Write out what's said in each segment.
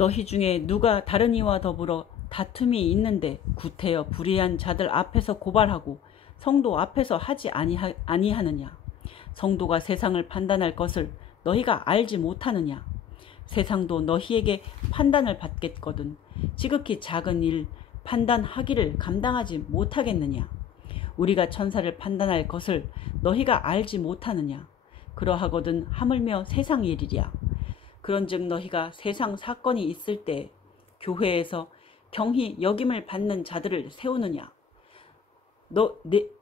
너희 중에 누가 다른 이와 더불어 다툼이 있는데 구태여 불의한 자들 앞에서 고발하고 성도 앞에서 하지 아니하느냐. 성도가 세상을 판단할 것을 너희가 알지 못하느냐. 세상도 너희에게 판단을 받겠거든 지극히 작은 일 판단하기를 감당하지 못하겠느냐. 우리가 천사를 판단할 것을 너희가 알지 못하느냐. 그러하거든 하물며 세상 일이랴. 그런즉 너희가 세상 사건이 있을 때 교회에서 경히 여김을 받는 자들을 세우느냐.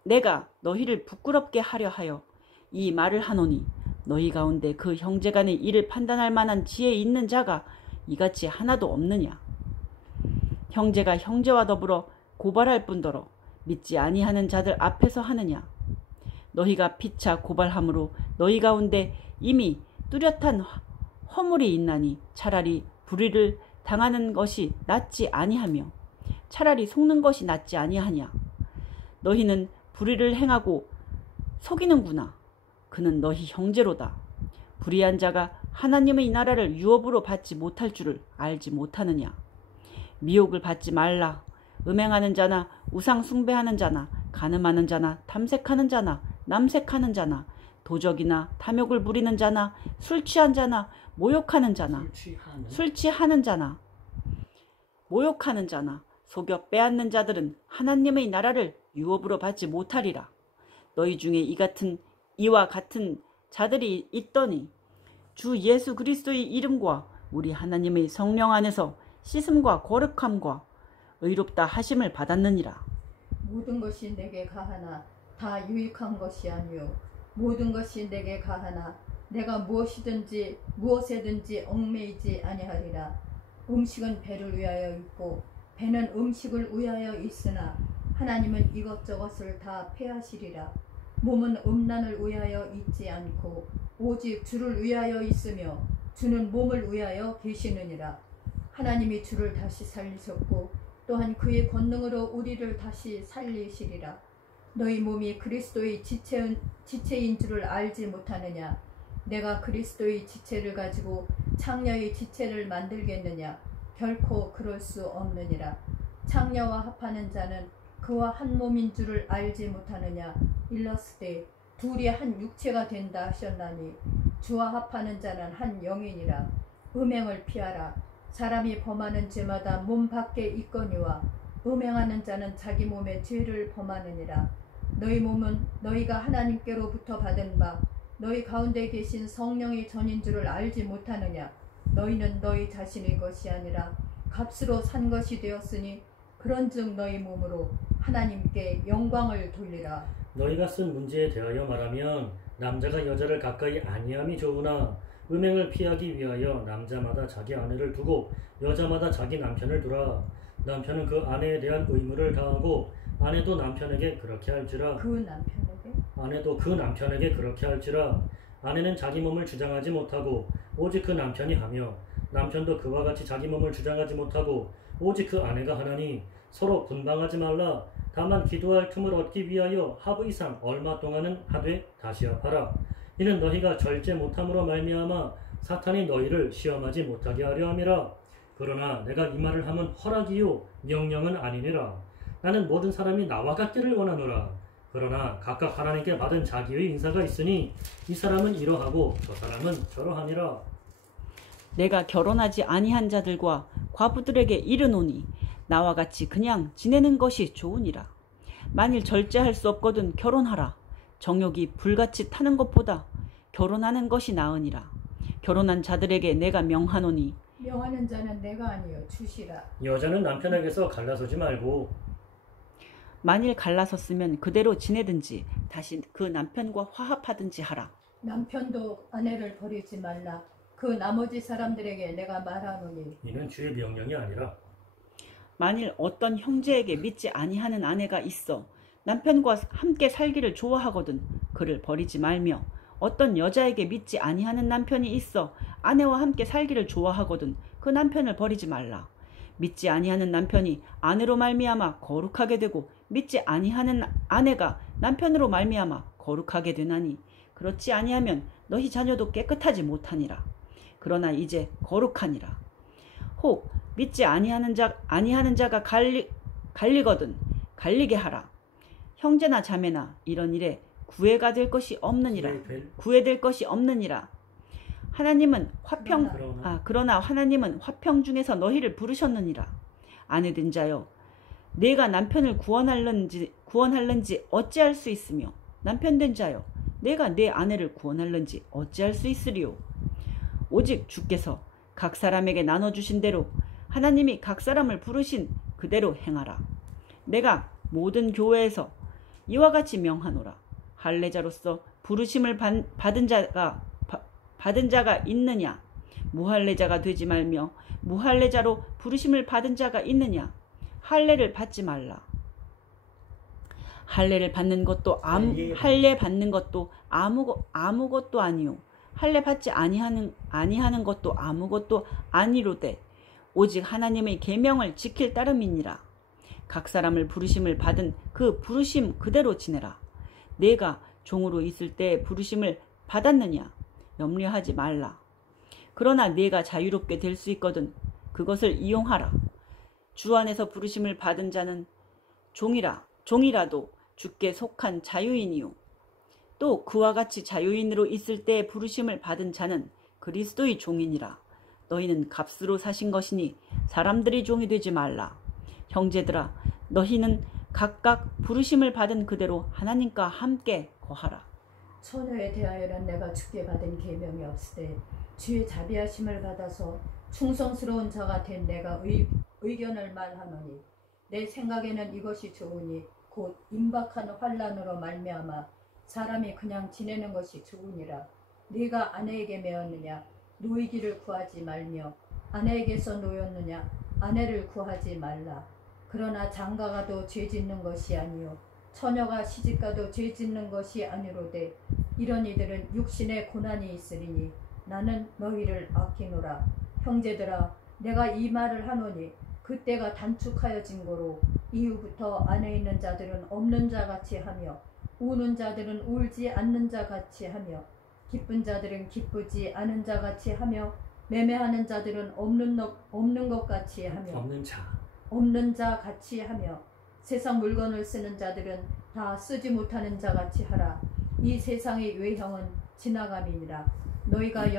내가 너희를 부끄럽게 하려 하여 이 말을 하노니 너희 가운데 그 형제간의 일을 판단할 만한 지혜 있는 자가 이같이 하나도 없느냐. 형제가 형제와 더불어 고발할 뿐더러 믿지 아니하는 자들 앞에서 하느냐. 너희가 피차 고발함으로 너희 가운데 이미 뚜렷한 허물이 있나니 차라리 불의를 당하는 것이 낫지 아니하며 차라리 속는 것이 낫지 아니하냐. 너희는 불의를 행하고 속이는구나. 그는 너희 형제로다. 불의한 자가 하나님의 나라를 유업으로 받지 못할 줄을 알지 못하느냐. 미혹을 받지 말라. 음행하는 자나 우상 숭배하는 자나 간음하는 자나 탐색하는 자나 남색하는 자나 도적이나 탐욕을 부리는 자나 술 취한 자나 모욕하는 자나 모욕하는 자나 속여 빼앗는 자들은 하나님의 나라를 유업으로 받지 못하리라. 너희 중에 이와 같은 자들이 있더니 주 예수 그리스도의 이름과 우리 하나님의 성령 안에서 씻음과 거룩함과 의롭다 하심을 받았느니라. 모든 것이 내게 가하나 다 유익한 것이 아니요 모든 것이 내게 가하나 내가 무엇에든지 얽매이지 아니하리라. 음식은 배를 위하여 있고 배는 음식을 위하여 있으나 하나님은 이것저것을 다 폐하시리라. 몸은 음란을 위하여 있지 않고 오직 주를 위하여 있으며 주는 몸을 위하여 계시느니라. 하나님이 주를 다시 살리셨고 또한 그의 권능으로 우리를 다시 살리시리라. 너희 몸이 그리스도의 지체인 줄을 알지 못하느냐. 내가 그리스도의 지체를 가지고 창녀의 지체를 만들겠느냐. 결코 그럴 수 없느니라. 창녀와 합하는 자는 그와 한 몸인 줄을 알지 못하느냐. 일러스되 둘이 한 육체가 된다 하셨나니 주와 합하는 자는 한 영이니라. 음행을 피하라. 사람이 범하는 죄마다 몸 밖에 있거니와 음행하는 자는 자기 몸의 죄를 범하느니라. 너희 몸은 너희가 하나님께로부터 받은 바 너희 가운데 계신 성령의 전인 줄을 알지 못하느냐. 너희는 너희 자신의 것이 아니라 값으로 산 것이 되었으니 그런즉 너희 몸으로 하나님께 영광을 돌리라. 너희가 쓴 문제에 대하여 말하면 남자가 여자를 가까이 아니함이 좋으나 음행을 피하기 위하여 남자마다 자기 아내를 두고 여자마다 자기 남편을 두라. 남편은 그 아내에 대한 의무를 다하고 아내도 남편에게 그렇게 할지라. 아내도 그 남편에게 그렇게 할지라. 아내는 자기 몸을 주장하지 못하고 오직 그 남편이 하며 남편도 그와 같이 자기 몸을 주장하지 못하고 오직 그 아내가 하나니 서로 분방하지 말라. 다만 기도할 틈을 얻기 위하여 하루 이상 얼마 동안은 하되 다시 합하라. 이는 너희가 절제 못함으로 말미암아 사탄이 너희를 시험하지 못하게 하려 함이라. 그러나 내가 이 말을 하면 허락이요 명령은 아니니라. 나는 모든 사람이 나와 같기를 원하노라. 그러나 각각 하나님께 받은 자기의 인사가 있으니 이 사람은 이러하고 저 사람은 저러하니라. 내가 결혼하지 아니한 자들과 과부들에게 이르노니 나와 같이 그냥 지내는 것이 좋으니라. 만일 절제할 수 없거든 결혼하라. 정욕이 불같이 타는 것보다 결혼하는 것이 나으니라. 결혼한 자들에게 내가 명하노니 명하는 자는 내가 아니요 주시라. 여자는 남편에게서 갈라서지 말고 만일 갈라섰으면 그대로 지내든지 다시 그 남편과 화합하든지 하라. 남편도 아내를 버리지 말라. 그 나머지 사람들에게 내가 말하노니 이는 주의 명령이 아니라. 만일 어떤 형제에게 믿지 아니하는 아내가 있어 남편과 함께 살기를 좋아하거든 그를 버리지 말며 어떤 여자에게 믿지 아니하는 남편이 있어 아내와 함께 살기를 좋아하거든 그 남편을 버리지 말라. 믿지 아니하는 남편이 아내로 말미암아 거룩하게 되고 믿지 아니하는 아내가 남편으로 말미암아 거룩하게 되나니 그렇지 아니하면 너희 자녀도 깨끗하지 못하니라. 그러나 이제 거룩하니라. 혹 믿지 아니하는 자가 갈리거든 갈리게 하라. 형제나 자매나 이런 일에 구애가 될 것이 없느니라. 구애될 것이 없느니라. 그러나 하나님은 화평 중에서 너희를 부르셨느니라. 아내된 자여, 내가 남편을 구원할는지 어찌할 수 있으며, 남편된 자여, 내가 내 아내를 구원할는지 어찌할 수 있으리요. 오직 주께서 각 사람에게 나눠주신 대로 하나님이 각 사람을 부르신 그대로 행하라. 내가 모든 교회에서 이와 같이 명하노라. 할례자로서 부르심을 받은 자가 있느냐? 무할례자가 되지 말며 무할례자로 부르심을 받은 자가 있느냐? 할례를 받지 말라. 할례 받는 것도 아무것도 아니요. 할례 받지 아니하는 것도 아무것도 아니로되 오직 하나님의 계명을 지킬 따름이니라. 각 사람을 부르심을 받은 그 부르심 그대로 지내라. 내가 종으로 있을 때 부르심을 받았느냐? 염려하지 말라. 그러나 내가 자유롭게 될 수 있거든 그것을 이용하라. 주 안에서 부르심을 받은 자는 종이라도 주께 속한 자유인이요. 또 그와 같이 자유인으로 있을 때 부르심을 받은 자는 그리스도의 종이니라. 너희는 값으로 사신 것이니 사람들이 종이 되지 말라. 형제들아, 너희는 각각 부르심을 받은 그대로 하나님과 함께 거하라. 처녀에 대하여는 내가 주께 받은 계명이 없으되 주의 자비하심을 받아서 충성스러운 자가 된 내가 의견을 말하노니 내 생각에는 이것이 좋으니 곧 임박한 환난으로 말미암아 사람이 그냥 지내는 것이 좋으니라. 네가 아내에게 매었느냐? 노이기를 구하지 말며 아내에게서 노였느냐? 아내를 구하지 말라. 그러나 장가가도 죄짓는 것이 아니요 처녀가 시집가도 죄짓는 것이 아니로되 이런 이들은 육신의 고난이 있으리니 나는 너희를 아끼노라. 형제들아, 내가 이 말을 하노니 그때가 단축하여진 거로 이후부터 안에 있는 자들은 없는 자같이 하며 우는 자들은 울지 않는 자같이 하며 기쁜 자들은 기쁘지 않은 자같이 하며 매매하는 자들은 없는 것 같이 하며 없는 자 같이 하며 세상 물건을 쓰는 자들은 다 쓰지 못하는 자 같이 하라. 이 세상의 외형은 지나감이니라. 너희가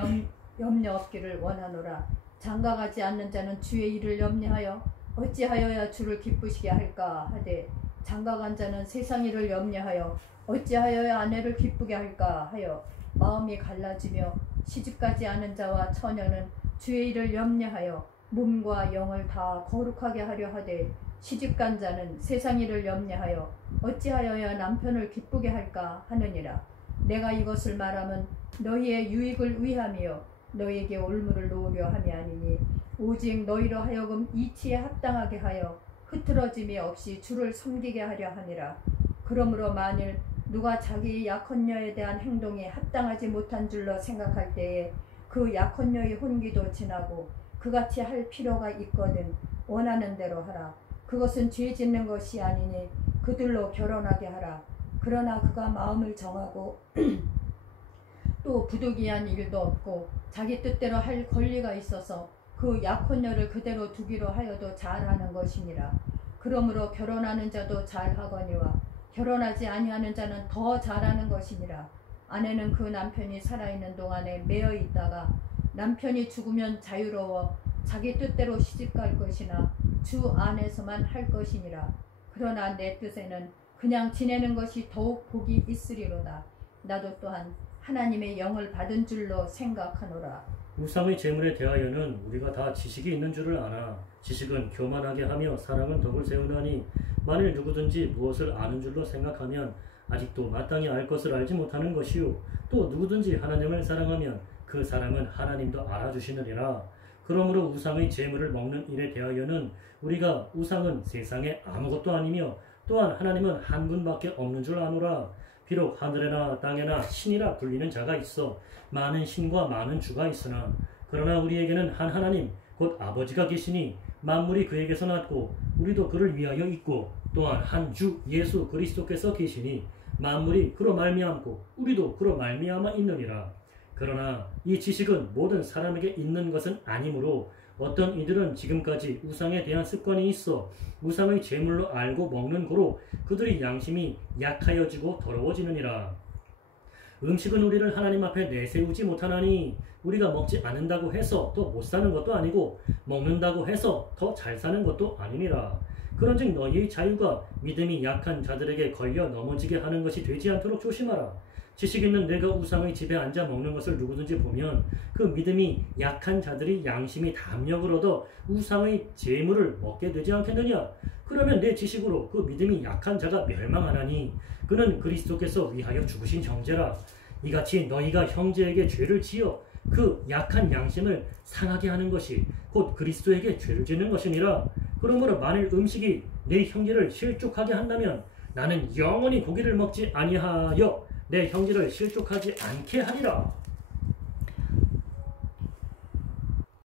염려 없기를 원하노라. 장가가지 않는 자는 주의 일을 염려하여 어찌하여야 주를 기쁘시게 할까 하되 장가간 자는 세상 일을 염려하여 어찌하여야 아내를 기쁘게 할까 하여 마음이 갈라지며 시집가지 않은 자와 처녀는 주의 일을 염려하여 몸과 영을 다 거룩하게 하려 하되 시집간 자는 세상 일을 염려하여 어찌하여야 남편을 기쁘게 할까 하느니라. 내가 이것을 말하면 너희의 유익을 위함이요 너희에게 올무를 놓으려 함이 아니니 오직 너희로 하여금 이치에 합당하게 하여 흐트러짐이 없이 주를 섬기게 하려 함이라. 그러므로 만일 누가 자기 약혼녀에 대한 행동이 합당하지 못한 줄로 생각할 때에 그 약혼녀의 혼기도 지나고 그같이 할 필요가 있거든 원하는 대로 하라. 그것은 죄 짓는 것이 아니니 그들로 결혼하게 하라. 그러나 그가 마음을 정하고 또 부득이한 일도 없고 자기 뜻대로 할 권리가 있어서 그 약혼녀를 그대로 두기로 하여도 잘하는 것이니라. 그러므로 결혼하는 자도 잘하거니와 결혼하지 아니하는 자는 더 잘하는 것이니라. 아내는 그 남편이 살아있는 동안에 매여 있다가 남편이 죽으면 자유로워 자기 뜻대로 시집갈 것이나 주 안에서만 할 것이니라. 그러나 내 뜻에는 그냥 지내는 것이 더욱 복이 있으리로다. 나도 또한 하나님의 영을 받은 줄로 생각하노라. 우상의 재물에 대하여는 우리가 다 지식이 있는 줄을 아나 지식은 교만하게 하며 사랑은 덕을 세우나니 만일 누구든지 무엇을 아는 줄로 생각하면 아직도 마땅히 알 것을 알지 못하는 것이요 또 누구든지 하나님을 사랑하면 그 사랑은 하나님도 알아주시느니라. 그러므로 우상의 재물을 먹는 일에 대하여는 우리가 우상은 세상에 아무것도 아니며 또한 하나님은 한 분밖에 없는 줄 아노라. 비록 하늘에나 땅에나 신이라 불리는 자가 있어 많은 신과 많은 주가 있으나 그러나 우리에게는 한 하나님 곧 아버지가 계시니 만물이 그에게서 났고 우리도 그를 위하여 있고 또한 한 주 예수 그리스도께서 계시니 만물이 그로 말미암고 우리도 그로 말미암아 있느니라. 그러나 이 지식은 모든 사람에게 있는 것은 아니므로 어떤 이들은 지금까지 우상에 대한 습관이 있어 우상의 제물로 알고 먹는 고로 그들의 양심이 약하여지고 더러워지느니라. 음식은 우리를 하나님 앞에 내세우지 못하나니 우리가 먹지 않는다고 해서 더 못 사는 것도 아니고 먹는다고 해서 더 잘 사는 것도 아니니라. 그런즉 너희의 자유가 믿음이 약한 자들에게 걸려 넘어지게 하는 것이 되지 않도록 조심하라. 지식 있는 내가 우상의 집에 앉아 먹는 것을 누구든지 보면 그 믿음이 약한 자들이 양심이 담력을 얻어 우상의 제물을 먹게 되지 않겠느냐. 그러면 내 지식으로 그 믿음이 약한 자가 멸망하나니 그는 그리스도께서 위하여 죽으신 형제라. 이같이 너희가 형제에게 죄를 지어 그 약한 양심을 상하게 하는 것이 곧 그리스도에게 죄를 짓는 것이니라. 그러므로 만일 음식이 내 형제를 실족하게 한다면 나는 영원히 고기를 먹지 아니하여 내 형제를 실족하지 않게 하리라.